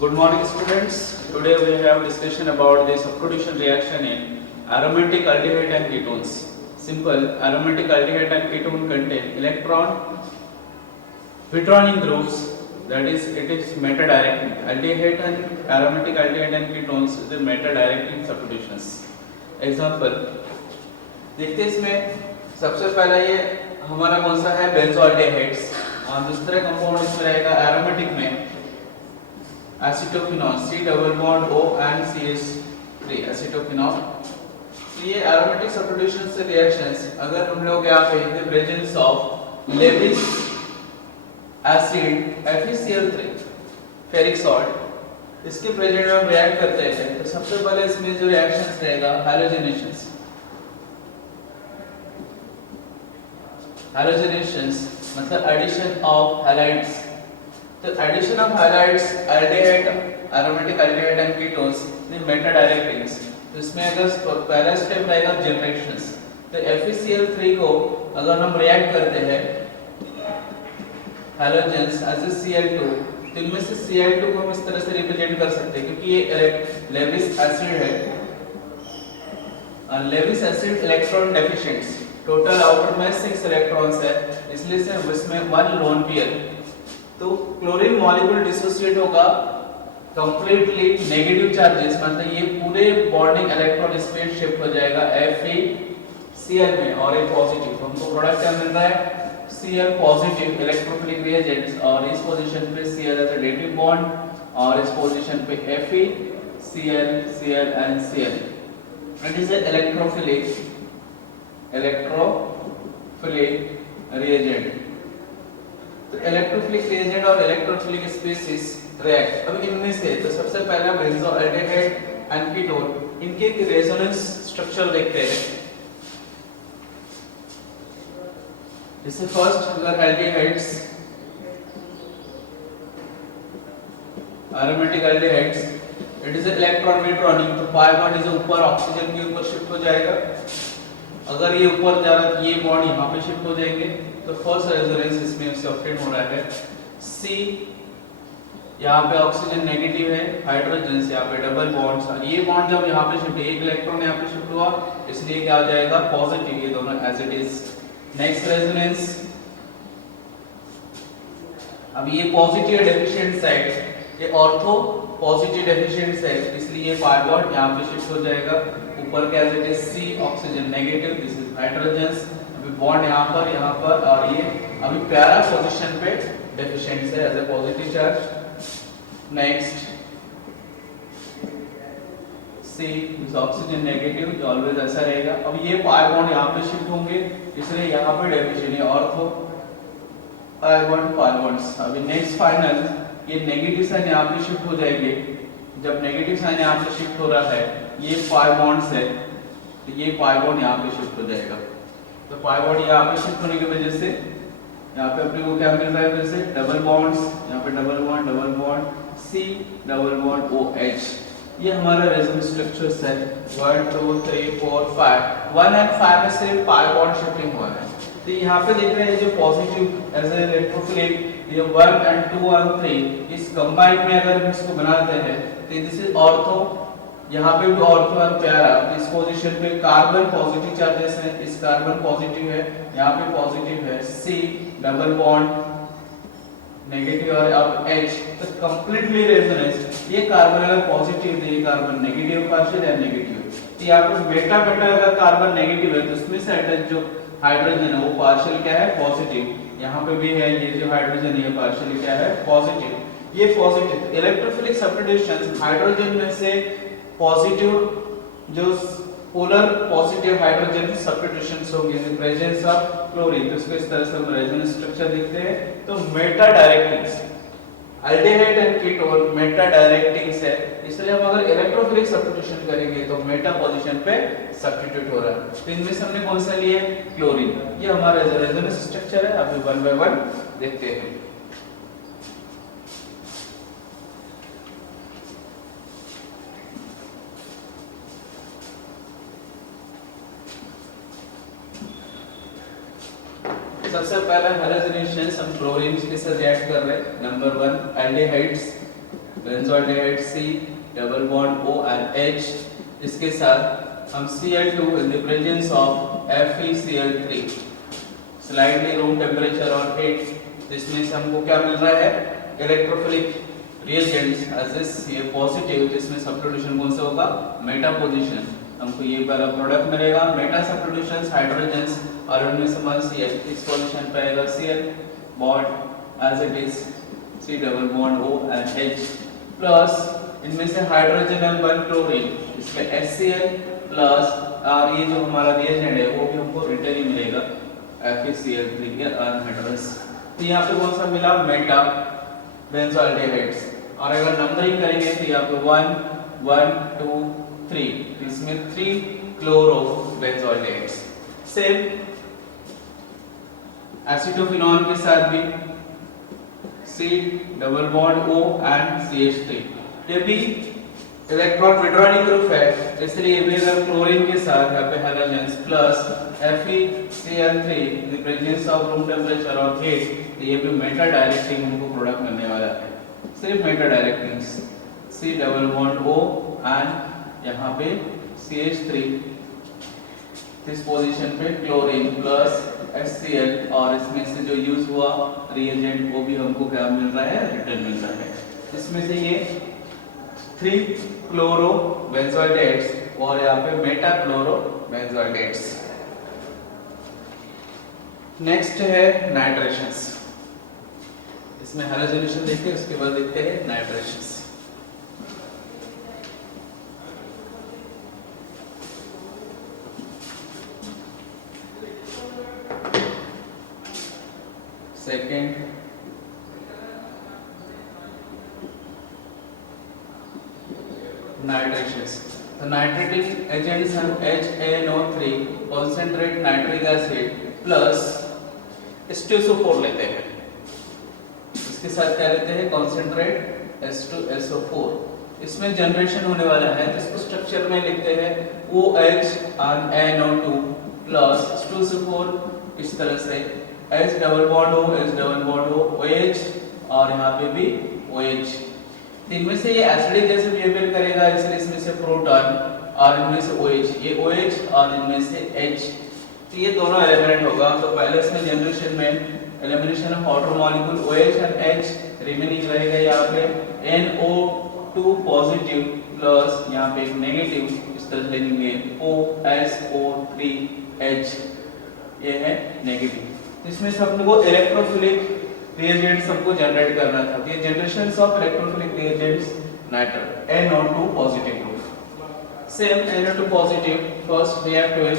Good morning, students. Today we have discussion about the substitution reaction in aromatic aldehyde and ketones. Simple. Aromatic aldehyde and ketone contain electron withdrawing groups. That is, it is meta-directing. Aldehyde and aromatic aldehyde and ketones the meta-directing substitutions. Example. देखते हैं इसमें सबसे पहला ये हमारा कौन सा है बेंजोअल्डेहाइड्स और दूसरा कंपाउंड इसमें रहेगा एरोमेटिक में acetophenol C double bond O and CH3 acetophenol. तो ये एरोमेटिक सब्स्टिट्यूशन से रिएक्शंस अगर हम लोग यहाँ पे इन the presence of Lewis acid FeCl3 ferric salt इसके प्रेजेंस में हम रिएक्ट करते हैं तो सबसे पहले इसमें जो रिएक्शंस रहेगा हैलोजेनेशंस मतलब एडिशन ऑफ हैलाइड्स। तो addition of halides aldehyde aromatic aldehyde and ketones in meta directings. तो इसमें अगर पहला स्टेप रहेगा जनरेशंस तो FeCl3 को अगर हम रिएक्ट करते हैं हैलोजेंस एज Cl2 तो इनमें से Cl2 को हम इस तरह से रिप्रेजेंट कर सकते हैं क्योंकि ये लेविस एसिड है और Lewis acid electron deficient total outer में 6 इलेक्ट्रॉन्स है इसलिए से इसमें 1 लोन पेयर। तो क्लोरीन मॉलिक्यूल डिसोसिएट होगा कंप्लीटली नेगेटिव चार्जेस मतलब ये पूरे बॉन्डिंग इलेक्ट्रॉन इस पे शिफ्ट हो जाएगा FeCl में और एक पॉजिटिव हमको प्रोडक्ट क्या मिल रहा है Cl पॉजिटिव इलेक्ट्रोफिलिक रिएजेंट्स और इस पोजीशन पे Cl as a negative bond और इस पोजीशन पे FeCl Cl and Cl। It is electrophilic reagent. तो इलेक्ट्रोफिलिक रिएजेंट और इलेक्ट्रोफिलिक स्पीशीज रिएक्ट। अब इनमें से तो सबसे पहला बेंजोअल्डेहाइड एंड कीटोन इनके एक रेजोनेंस स्ट्रक्चर देखते हैं। जैसे फर्स्ट अगर aldehydes aromatic aldehydes it is electron withdrawing तो पाई बॉन्ड इज ऊपर ऑक्सीजन के ऊपर शिफ्ट हो जाएगा। अगर ये ऊपर जा रहा है ये बॉन्ड यहाँ पे शिफ्ट हो जाएंगे तो फर्स्ट रेजोनेंस इसमें उससे ऑब्टेन हो रहा है। C यहाँ पे ऑक्सीजन नेगेटिव है हाइड्रोजन यहाँ पे डबल बॉन्ड्स और ये बॉन्ड जब यहाँ पे शिफ्ट एक इलेक्ट्रॉन यहाँ पे शिफ्ट हुआ इसलिए क्या हो जाएगा पॉजिटिव ये दोनों as it is. Next resonance अब ये पॉजिटिव डेफिशिएंट साइड ये ऑर्थो पॉजिटिव डेफिशिएंट साइड इसलिए ये पाई बॉन्ड यहाँ पे शिफ्ट हो जाएगा ऊपर क्या as it is C oxygen negative this is hydrogen अभी बॉन्ड यहाँ पर और ये अभी पैरा पोजीशन पे डेफिशिएंट है as a positive charge. Next C is oxygen negative जो ऑलवेज ऐसा रहेगा। अब ये पाई बॉन्ड यहाँ पे शिफ्ट होंगे इसलिए यहाँ पे डेफिशिएंट है ऑर्थो पाई बॉन्ड्स। अभी नेक्स्ट फाइनल ये नेगेटिव साइन यहाँ पे शिफ्ट हो जाएंगे। जब नेगेटिव साइन यहाँ पे शिफ्ट हो रहा है ये पाई बॉन्ड्स है तो ये पाई बॉन्ड यहाँ पे शिफ्ट हो जाएगा। तो पाई बॉन्ड यहाँ पे शिफ्ट होने की वजह से यहाँ पे अपने को क्या मिल रहा है फिर से डबल बॉन्ड्स यहाँ पे double bond C double bond OH। ये हमारा रेजोनेंस स्ट्रक्चर्स है 1 2 3 4 5 1 एंड 5 में सिर्फ पाई बॉन्ड शिफ्टिंग हुआ है। तो यहाँ पे देख रहे हैं जो पॉजिटिव एज ए इलेक्ट्रोफिलिक ये 1 एंड 2 एंड 3 इस कंबाइन में अगर हम इसको बनाते हैं तो दिस इज ऑर्थो यहाँ पे भी ऑर्थो और पैरा इस पोजीशन पे कार्बन पॉजिटिव चार्जेस है इस कार्बन पॉजिटिव है यहाँ पे पॉजिटिव है C डबल बॉन्ड नेगेटिव और अब H तो कंप्लीटली रेजोनेंस ये कार्बन अगर पॉजिटिव है ये कार्बन नेगेटिव पार्शियल या नेगेटिव तो यहाँ पे बेटा अगर कार्बन नेगेटिव है तो उसमें से अटैच जो हाइड्रोजन है वो पार्शियल क्या है पॉजिटिव। यहाँ पे भी है ये जो हाइड्रोजन है पार्शियल क्या है पॉजिटिव। ये पॉजिटिव इलेक्ट्रोफिलिक सब्स्टिट्यूशंस हाइड्रोजन में से पॉजिटिव जो पोलर पॉजिटिव हाइड्रोजन सब्स्टिट्यूशंस होंगे इन प्रेजेंस ऑफ क्लोरीन तो इसको इस तरह से हम रेजोनेंस स्ट्रक्चर देखते हैं। तो meta directings aldehyde and ketone meta directings है इसलिए हम अगर इलेक्ट्रोफिलिक सब्स्टिट्यूशन करेंगे तो मेटा पोजीशन पे सब्स्टिट्यूट हो रहा है। तो इनमें से हमने कौन सा लिए क्लोरीन। ये हमारा रेजोनेंस स्ट्रक्चर है अभी 1 बाय 1 देखते हैं। सबसे पहला हैलोजेनेशन हम क्लोरीन के साथ रिएक्ट कर रहे हैं। Number 1 aldehydes benzaldehyde C double bond O and H, इसके साथ हम Cl2 in the presence of FeCl3 slightly room temperature और हीट, जिसमें से हमको क्या मिल रहा है इलेक्ट्रोफिलिक रिएजेंट्स एज दिस, ये पॉजिटिव, जिसमें सब्स्टिट्यूशन कौन सा होगा मेटा पोजीशन, हमको ये पहला प्रोडक्ट मिलेगा मेटा सब्स्टिट्यूशंस हाइड्रोजन्स और उनमें से वन Cl, इस पोजीशन पे आएगा Cl bond as it is C double bond O and H plus इनमें से हाइड्रोजन एंड वन क्लोरीन, इसमें HCl प्लस और ये जो हमारा रिएजेंट है वो भी हमको रिटर्न ही मिलेगा FeCl3 के अनहाइड्रस। तो यहाँ पे कौन सा मिला मेटा बेंजोइल्डिहाइड्स, और अगर नंबरिंग करेंगे तो यहाँ पे 1 1 2 3, इसमें 3 क्लोरो बेंजोइल्डिहाइड्स। सेम एसिटोफिनॉल के साथ भी C double bond O and CH3, ये भी इलेक्ट्रॉन विड्रॉइंग ग्रुप है, इसलिए ये भी अगर क्लोरीन के साथ यहाँ पे halogens plus FeCl3 in the presence of room temperature और हीट, तो ये भी मेटा डायरेक्टिंग हमको प्रोडक्ट मिलने वाला है, सिर्फ Meta directing C double bond O and यहाँ पे CH3, इस पोजीशन पे क्लोरीन प्लस HCl, और इसमें से जो यूज हुआ रिएजेंट वो भी हमको क्या मिल रहा है रिटर्न मिल रहा है, इसमें से ये 3 क्लोरो बेंजोइल्डिहाइड्स और यहाँ पे मेटा क्लोरो बेंजोइल्डिहाइड्स। नेक्स्ट है नाइट्रेशंस, इसमें हैलोजेनेशन देखते हैं, उसके बाद देखते हैं nitrations. Second nitrations. The nitrating agents have HNO3 concentrate nitric acid plus H2SO4 लेते हैं, इसके साथ क्या लेते हैं concentrate H2SO4, इसमें जनरेशन होने वाला है, जिसको स्ट्रक्चर में लिखते हैं OH and NO2 plus H2SO4, इस तरह से H double bond O H double bond O OH और यहाँ पे भी OH, इनमें से ये एसिडिक जैसे बिहेवियर करेगा, इसलिए इसमें से प्रोटॉन और इनमें से OH, ये OH और इनमें से H, तो ये दोनों एलिमिनेट होगा। तो पहले इसमें जनरेशन में elimination of outer molecule OH and H, remaining रहेगा यहाँ पे NO2 पॉजिटिव प्लस यहाँ पे एक नेगेटिव, इस तरह से लिखेंगे OSO3H, ये है नेगेटिव। इसमें से अपने को इलेक्ट्रोफिलिक रिएजेंट सबको जनरेट करना था, ये generations of electrophilic reagents nitro NO2 positive group. Same NO2 positive first react with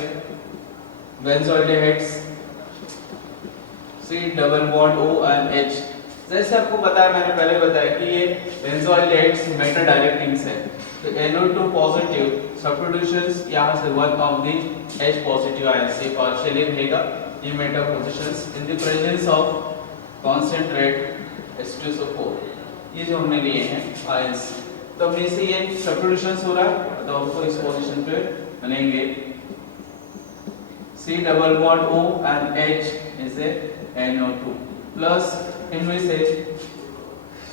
benzaldehydes C double bond O and H, जैसे आपको पता है, मैंने पहले बताया कि ये बेंजोइल्डिहाइड्स मेटा डायरेक्टिंग्स है, तो NO2 पॉजिटिव सब्स्टिट्यूशंस यहाँ से one of the H positive ion से पार्शियली रहेगा, ये Meta positions in the presence of concentrate H2SO4, ये जो हमने लिए हैं आयंस, तो अब से ये सब्स्टिट्यूशंस हो रहा है, तो आपको इस पोजीशन पे बनेंगे C double bond O and H is NO2 plus इनमें से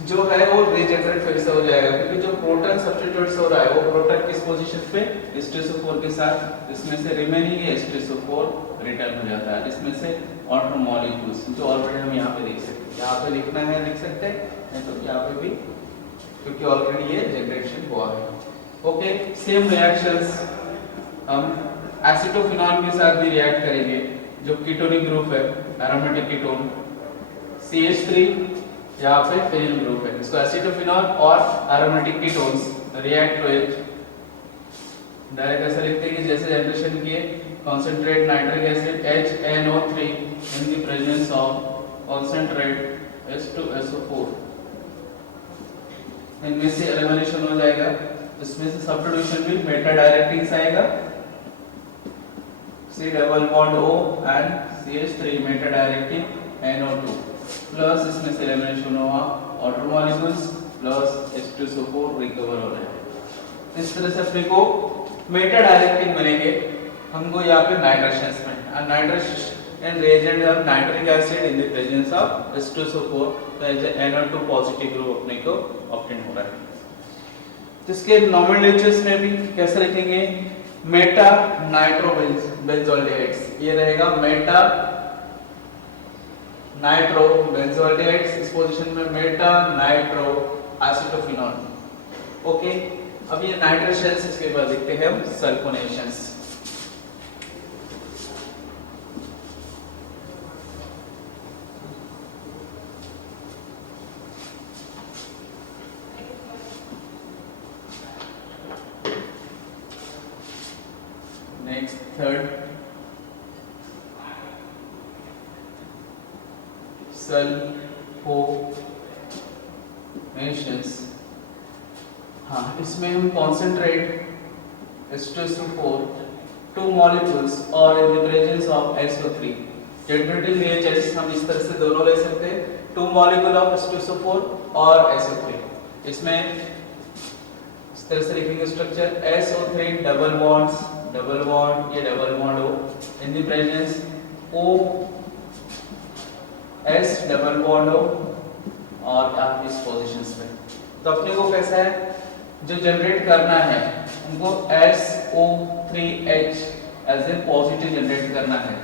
जो है वो रीजनरेट फिर से हो जाएगा, क्योंकि जो प्रोटॉन सब्स्टिट्यूट्स हो रहा है वो प्रोटॉन किस पोजीशन पे H2SO4 के साथ, इसमें से रिमेनिंग H2SO4 रिटर्न हो जाता है, इसमें से आउटर मॉलिक्यूल्स जो ऑलरेडी हम यहाँ पे लिख सकते हैं, यहाँ पे लिखना है लिख सकते हैं, नहीं तो यहाँ पे भी, क्योंकि ऑलरेडी ये जनरेशन हुआ है। ओके, सेम रिएक्शंस हम एसिटोफिनॉल के साथ भी रिएक्ट करेंगे, जो कीटोनिक ग्रुप है, एरोमेटिक कीटोन CH3, यहाँ पे फिनिल ग्रुप है, इसको एसिटोफिनॉल और aromatic ketones react with, direct ऐसा लिखते हैं कि जैसे जनरेशन किए concentrate nitric acid HNO3 in the presence of concentrate H2SO4, इनमें से एलिमिनेशन हो जाएगा, इसमें से सब्स्टिट्यूशन भी मेटा डायरेक्टिंग्स आएगा, C double bond O and CH3 Meta directing NO2 plus इसमें से एलिमिनेशन हुआ outer molecules plus H2SO4 recover हो रहा है। इस तरह से अपने को मेटा डायरेक्टिंग बनेंगे हमको यहाँ पे नाइट्रेशंस में, and reagent of nitric acid in the presence of H2SO4, तो NO2 पॉजिटिव ग्रुप अपने को ऑब्टेन हो रहा है। तो इसके नॉमेनक्लेचर्स में भी कैसे लिखेंगे, मेटा नाइट्रो बेंजोल्डिहाइड्स, ये रहेगा मेटा नाइट्रो बेंजोल्डिहाइड्स, इस पोजीशन में मेटा नाइट्रो एसिटोफिनॉल। ओके, अब ये नाइट्रेशंस, इसके बाद देखते हैं हम सल्फोनेशंस। Next third सल्फोनेशंस। हाँ, इसमें हम कॉन्सेंट्रेट H2SO4 2 molecules और in the presence of SO3 generating reagents हम इस तरह से दोनों ले सकते हैं, 2 molecule of H2SO4 और SO3। इसमें इस तरह से लिखेंगे स्ट्रक्चर SO3 डबल बॉन्ड, ये डबल बॉन्ड हो इन the presence O S double bond हो और आप इस पोजीशंस पे। तो अपने को कैसा है, जो जनरेट करना है उनको SO3H as a positive generate करना है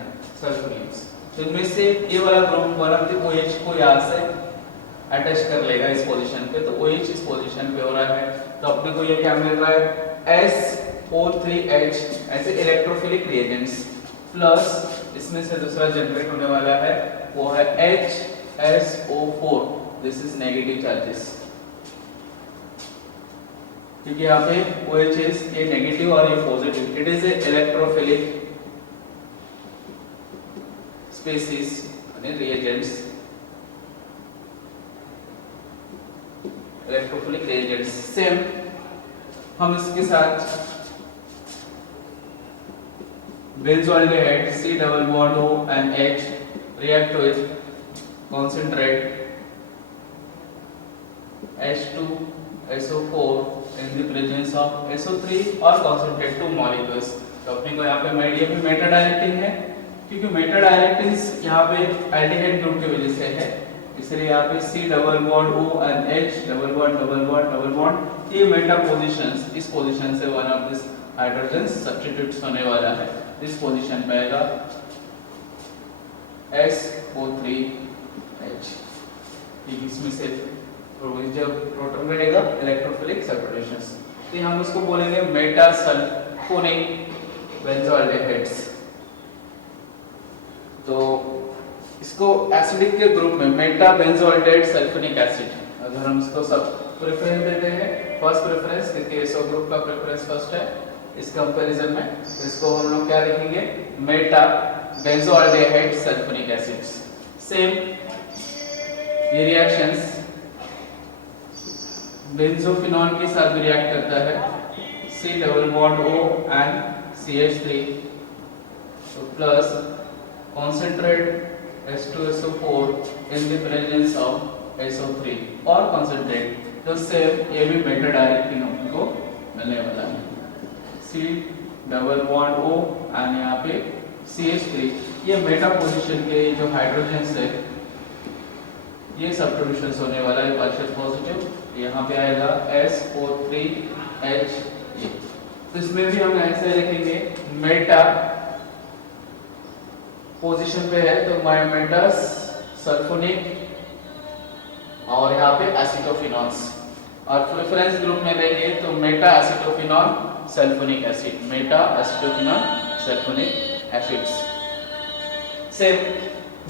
सल्फोनेट्स। तो इनमें से ये वाला group one of the OH को यहाँ से अटैच कर लेगा इस पोजीशन पे, तो OH इस पोजीशन पे हो रहा है। तो अपने को ये क्या मिल रहा है, SO3H ऐसे इलेक्ट्रोफिलिक रिएजेंट्स प्लस इसमें से दूसरा जनरेट होने वाला है वो है HSO4, this is negative charges, क्योंकि यहाँ पे OHs ये नेगेटिव और ये positive, it is a electrophilic species यानी रिएजेंट्स, इलेक्ट्रोफिलिक रिएजेंट्स। सेम हम इसके साथ बेंजोल्डिहाइड C double bond O and H react with concentrate H2SO4 in the presence of SO3 और concentrate 2 molecules। तो अपने को यहाँ पे मीडियम में मेटा डायरेक्टिंग है, क्योंकि मेटा डायरेक्टिंग यहाँ पे एल्डिहाइड ग्रुप की वजह से है, इसलिए यहाँ पे C double bond O and H double bond double bond double bond, ये मेटा पोजीशंस, इस पोजीशन से one of this hydrogen substitute होने वाला है, इस पोजीशन पे आएगा SO3H। इसमें से जब प्रोटॉन रहेगा इलेक्ट्रोफिलिक सब्स्टिट्यूशंस, तो हम उसको बोलेंगे मेटा सल्फोनिक बेंजोल्डिहाइड्स। तो इसको एसिडिक के ग्रुप में मेटा बेंजोल्डिहाइड सल्फोनिक एसिड, अगर हम इसको सब प्रेफरेंस देते हैं, फर्स्ट प्रेफरेंस क्योंकि SO ग्रुप का प्रेफरेंस फर्स्ट है इस कंपैरिजन में, तो इसको हम लोग क्या लिखेंगे, मेटा बेंजोल्डिहाइड सल्फोनिक एसिड्स। सेम ये रिएक्शंस बेंजोफिनॉल के साथ भी रिएक्ट करता है, C double bond O and CH3 तो plus concentrate H2SO4 in the presence of SO3 और concentrate, तो सेम ये भी मेटा डायरेक्टिंग हमको मिलने वाला है, C double bond O and यहाँ पे CH3, ये मेटा पोजीशन के जो हाइड्रोजन है ये सब्स्टिट्यूशंस होने वाला है पार्शियल पॉजिटिव, यहाँ पे आएगा SO3H। तो इसमें भी हम ऐसे लिखेंगे मेटा पोजीशन पे है तो मेटा सल्फोनिक और यहाँ पे एसिटोफिनॉल्स, और प्रेफरेंस ग्रुप में लेंगे तो Meta acetophenol sulphonic acid, Meta acetophenol sulphonic acids. Same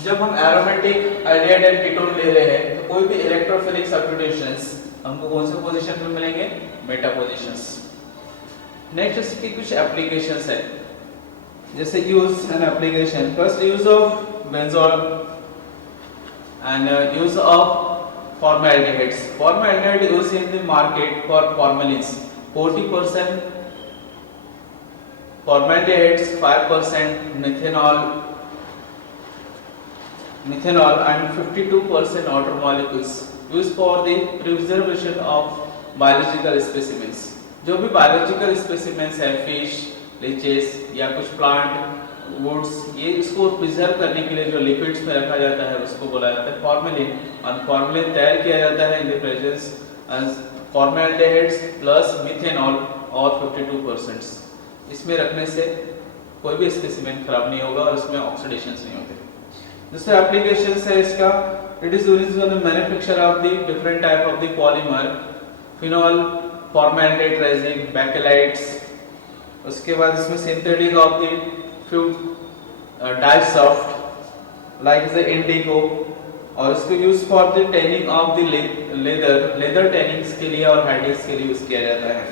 जब हम एरोमेटिक एल्डिहाइड एंड कीटोन ले रहे हैं तो कोई भी इलेक्ट्रोफिलिक सब्स्टिट्यूशंस हमको कौन से पोजीशन पे मिलेंगे, मेटा पोजीशंस। नेक्स्ट इसकी कुछ एप्लीकेशंस है, जैसे use and application, first use of benzoyl and use of formaldehydes. Formaldehyde used in the market for formalins, 40% formaldehydes, 5% methanol and 52% outer molecules used for the preservation of biological specimens. जो भी biological specimens है, fish, leeches या कुछ plant woods, ये इसको preserve करने के लिए जो लिक्विड्स में रखा जाता है उसको बोला जाता है फॉर्मेलिन। और फॉर्मेलिन तैयार किया जाता है in the presence formaldehydes plus methanol और 52%। इसमें रखने से कोई भी स्पेसिमेन खराब नहीं होगा और इसमें ऑक्सीडेशंस नहीं होते। दूसरा एप्लीकेशंस है इसका, it is used in the manufacture of the different type of the polymer, phenol, formaldehyde resin, bakelites. उसके बाद इसमें synthetic of the few dyes of like the indigo, और इसको use for the tanning of the leather tannings के लिए और हाइडिंग्स के लिए यूज किया जाता है।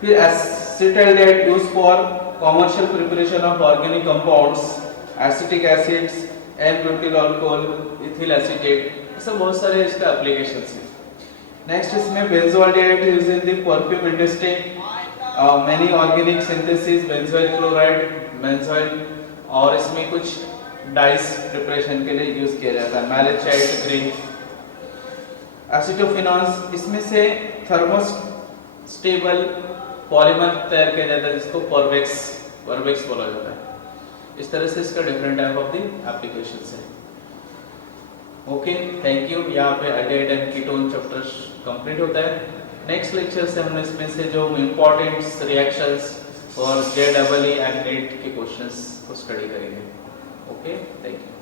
फिर acetaldehyde use for commercial preparation of organic compounds, acetic acids, n butyl alcohol, ethyl acetate, ऐसे बहुत सारे इसका एप्लीकेशंस है। नेक्स्ट इसमें benzaldehyde use in the perfume industry, many organic synthesis, benzoyl chloride, benzoyl, और इसमें कुछ डाइस प्रिपरेशन के लिए यूज किया जाता है, मैलेचाइट ग्रीन। एसिटोफिनॉल्स, इसमें से थर्मोस्टेबल पॉलीमर तैयार किया जाता है जिसको परवेक्स बोला जाता है। इस तरह से इसका different type of the applications है। Okay, thank you. यहाँ पे aldehyde and ketone chapter complete होता है। नेक्स्ट लेक्चर से हम इसमें से जो इम्पोर्टेंट रिएक्शंस और JEE एंड NEET के क्वेश्चंस को स्टडी करेंगे। Okay, thank you.